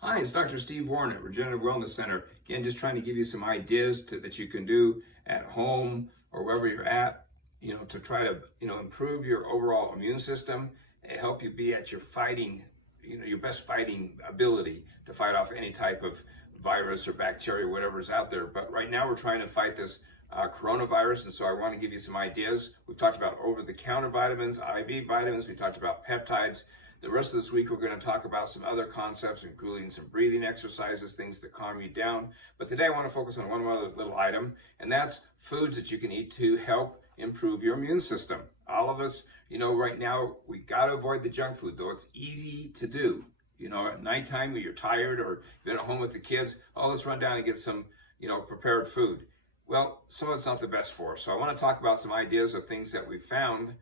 Hi, it's Dr. Steve Warren at Regenerative Wellness Center. Again, just trying to give you some ideas that you can do at home or wherever you're at, to try to, improve your overall immune system and help you be at your fighting, your best fighting ability to fight off any type of virus or bacteria, whatever's out there. But right now we're trying to fight this coronavirus, and so I want to give you some ideas. We've talked about over-the-counter vitamins, IV vitamins. We talked about peptides. The rest of this week, we're going to talk about some other concepts, including some breathing exercises, things to calm you down. But today I want to focus on one other little item, and that's foods that you can eat to help improve your immune system. All of us, right now, we got to avoid the junk food, though it's easy to do. At nighttime when you're tired or you've been at home with the kids, let's run down and get some, prepared food. Well, some of it's not the best for us. So I want to talk about some ideas of things that we found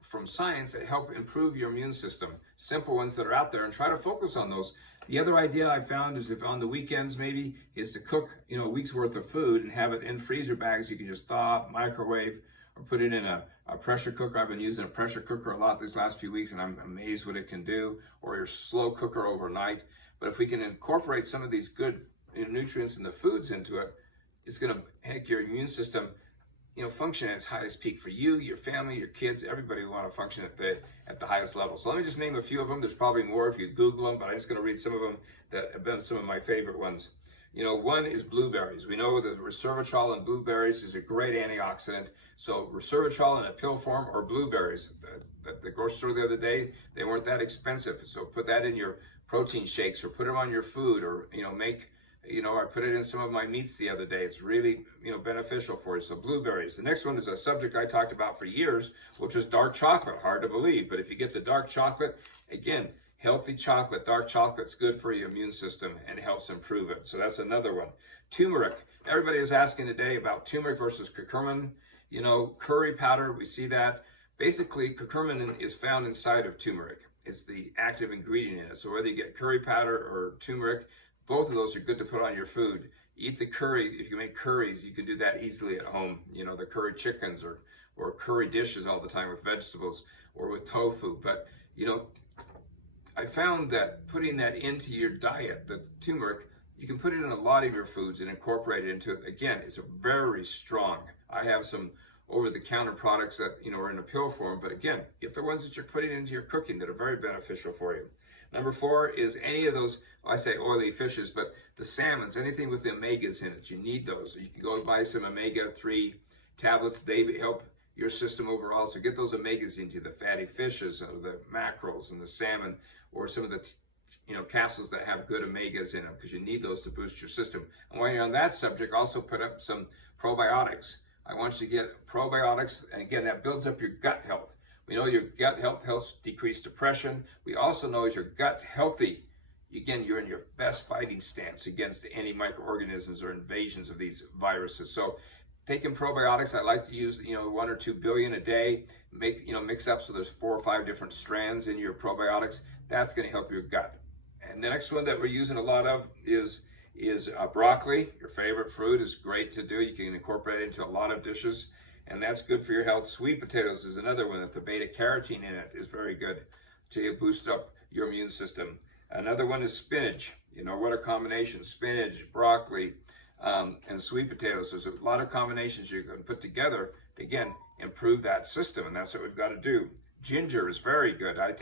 from science that help improve your immune system. Simple ones that are out there, and try to focus on those. The other idea I found is, if on the weekends maybe, is to cook a week's worth of food and have it in freezer bags. You can just thaw, microwave, or put it in a pressure cooker. I've been using a pressure cooker a lot these last few weeks, and I'm amazed what it can do. Or your slow cooker overnight. But if we can incorporate some of these good nutrients and the foods into it, it's going to make your immune system function at its highest peak for you, your family, your kids, everybody who want to function at the highest level. So let me just name a few of them. There's probably more if you Google them, but I'm just going to read some of them that have been some of my favorite ones. One is blueberries. We know that resveratrol in blueberries is a great antioxidant. So resveratrol in a pill form, or blueberries. At the grocery store the other day, they weren't that expensive. So put that in your protein shakes, or put them on your food, or make. I put it in some of my meats the other day. It's really, beneficial for you. So blueberries. The next one is a subject I talked about for years, which is dark chocolate. Hard to believe, but if you get the dark chocolate, again, healthy chocolate, dark chocolate's good for your immune system and helps improve it. So that's another one. Turmeric. Everybody is asking today about turmeric versus curcumin. Curry powder, we see that. Basically, curcumin is found inside of turmeric. It's the active ingredient in it. So whether you get curry powder or turmeric, both of those are good to put on your food. Eat the curry. If you make curries, you can do that easily at home. The curry chickens or curry dishes all the time with vegetables or with tofu. But, I found that putting that into your diet, the turmeric, you can put it in a lot of your foods and incorporate it into it. Again, it's a very strong. I have some over-the-counter products that, are in a pill form. But again, get the ones that you're putting into your cooking that are very beneficial for you. Number 4 is any of those, I say oily fishes, but the salmons, anything with the omegas in it, you need those. You can go buy some omega-3 tablets. They help your system overall. So get those omegas into the fatty fishes, or the mackerels and the salmon, or some of the capsules that have good omegas in them, because you need those to boost your system. And while you're on that subject, also put up some probiotics. I want you to get probiotics, and again, that builds up your gut health. We know your gut health helps decrease depression. We also know as your gut's healthy, again, you're in your best fighting stance against any microorganisms or invasions of these viruses. So taking probiotics, I like to use 1 or 2 billion a day. Mix up so there's 4 or 5 different strands in your probiotics. That's going to help your gut. And the next one that we're using a lot of is broccoli. Your favorite fruit is great to do. You can incorporate it into a lot of dishes, and that's good for your health. Sweet potatoes is another one that the beta carotene in it is very good to boost up your immune system. Another one is spinach. What a combination. Spinach, broccoli, and sweet potatoes. There's a lot of combinations you can put together to, again, improve that system, and that's what we've got to do. Ginger is very good. I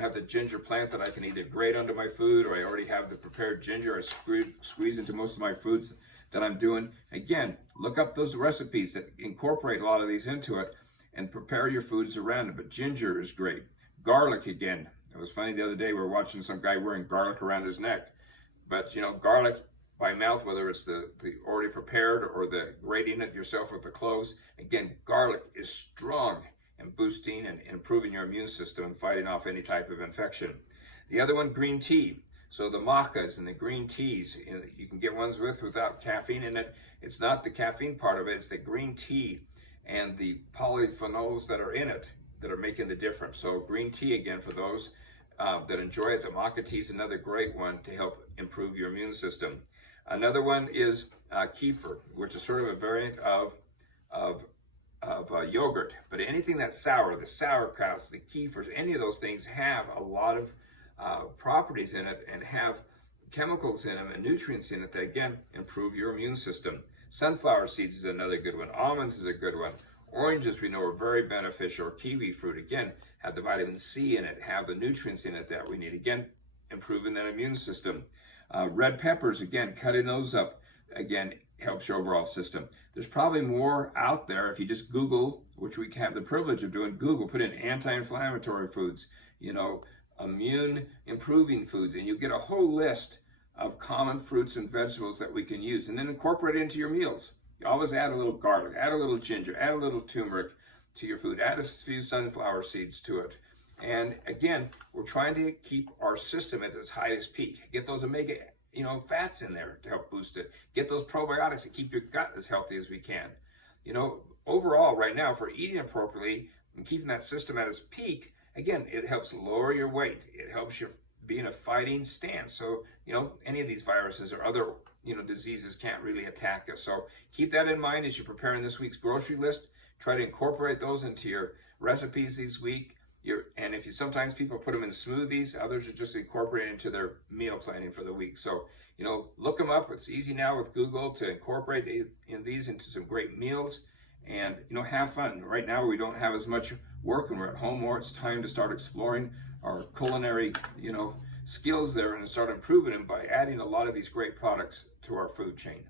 have the ginger plant that I can either grate onto my food, or I already have the prepared ginger I squeeze into most of my foods that I'm doing. Again, look up those recipes that incorporate a lot of these into it and prepare your foods around it. But ginger is great. Garlic, again. It was funny the other day, we were watching some guy wearing garlic around his neck. But, garlic by mouth, whether it's the already prepared or the grating it yourself with the cloves, again, garlic is strong in boosting and improving your immune system and fighting off any type of infection. The other one, green tea. So the macas and the green teas, you can get ones without caffeine in it. It's not the caffeine part of it, it's the green tea and the polyphenols that are in it that are making the difference. So green tea, again, for those that enjoy it. The maca tea is another great one to help improve your immune system. Another one is kefir, which is sort of a variant of yogurt. But anything that's sour, the sauerkrauts, the kefirs, any of those things have a lot of properties in it and have chemicals in them and nutrients in it that, again, improve your immune system. Sunflower seeds is another good one. Almonds is a good one. Oranges, we know, are very beneficial. Kiwi fruit, again, have the vitamin C in it, have the nutrients in it that we need. Again, improving that immune system. Red peppers, again, cutting those up, again, helps your overall system. There's probably more out there if you just Google, which we have the privilege of doing. Google, put in anti-inflammatory foods, immune improving foods, and you'll get a whole list of common fruits and vegetables that we can use, and then incorporate it into your meals. You always add a little garlic, add a little ginger, add a little turmeric to your food, add a few sunflower seeds to it. And again, we're trying to keep our system at its highest peak. Get those omega fats in there to help boost it. Get those probiotics to keep your gut as healthy as we can. Overall, right now, if we're eating appropriately and keeping that system at its peak, again, it helps lower your weight. It helps you be in a fighting stance. So, any of these viruses or other, diseases can't really attack us. So keep that in mind as you're preparing this week's grocery list. Try to incorporate those into your recipes this week. And if sometimes people put them in smoothies, others are just incorporating into their meal planning for the week. So, look them up. It's easy now with Google to incorporate these into some great meals and, have fun. Right now we don't have as much work and we're at home more. It's time to start exploring our culinary, skills there and start improving them by adding a lot of these great products to our food chain.